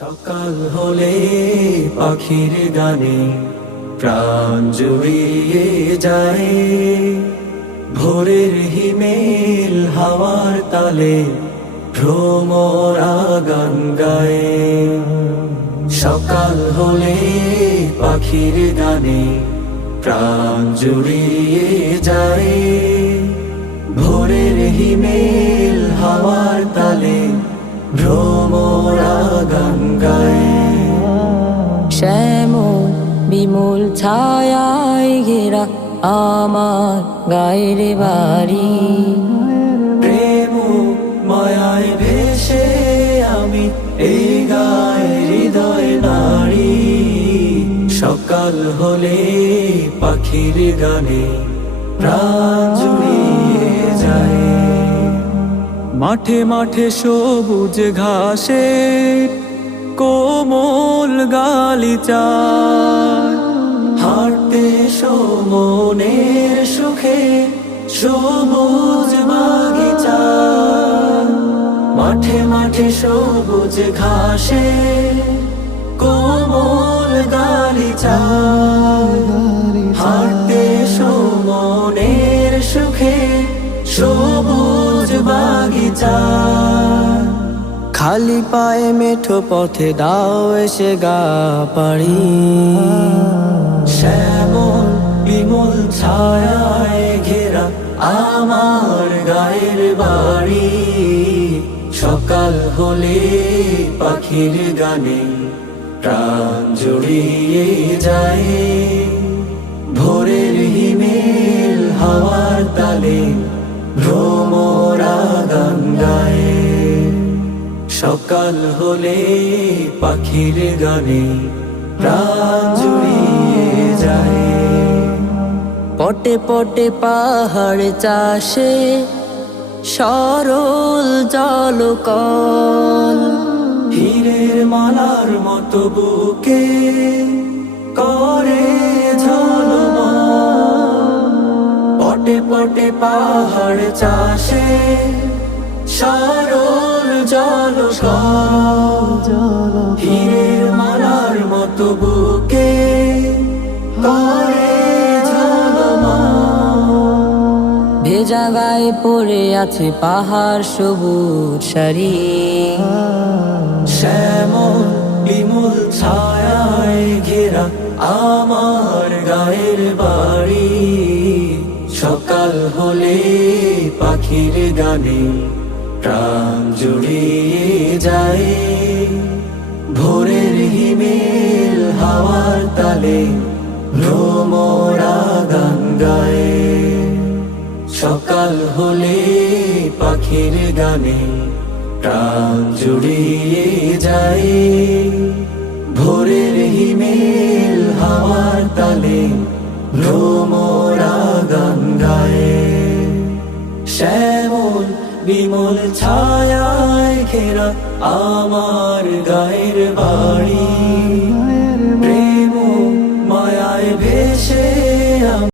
সকাল হলে পাখির গানে প্রাণ জুড়িয়ে যায়। ভোরের হিমেল হাওয়ার তালে ভ্রমরা গান গায়। সকাল হলে পাখির গানে প্রাণ জুড়িয়ে যায়। ভোরের হিমেল হাওয়ার ভ্রমরা গান গায় শ্যামল বিমূল ঘেরা আমার গায়ের বাড়ি। প্রেম মায়ায় ভেসে আমি এই গায়ে হৃদয় নারী সকাল হলে পাখির গানে প্রাণ যায় মাঠে মাঠে সবুজ ঘাসে কোমল গালিচা হাঁটতে সমনের সুখে সবুজ বাগিচা। মাঠে মাঠে সবুজ ঘাসে কোমল গালিচা হাঁটতে খালি পায়ে মেঠো পথে দাও এসে গা পাড়ি। শ্যামল বিমল ছায়ায় ঘেরা আমার গায়ের বাড়ি। সকাল হলে পাখির গানে প্রাণ জুড়িয়ে যায়। ভোরের হিমেল হাওয়ার তালে ভ্রমরা সকাল হলে পাখির গানে প্রাণ জুড়িয়ে যায়। পটে পটে পাহাড় চাষে সরল জলকল। হীরের মালার মতো বুকে করে পটে পটে পাহাড় চাষে সরল জল হীরের মালার মতো বুকে ভেজা গায়ে পড়ে আছে পাহাড় সবুজ সারি। শ্যামল বিমল ছায়ায় ঘেরা আমার গায়ের বাড়ি। সকাল হলে পাখির গানে প্রাণ জুড়িয়ে যায়। ভোরের হিমেল হাওয়ার তালে ভ্রমরা গান গায়। সকাল হলে পাখির গানে প্রাণ জুড়িয়ে যায়। ভোরের হিমেল হাওয়ার তালে ভ্রমরা বিমল ছায়ায় ঘেরা আমার গায়ের বাড়ি।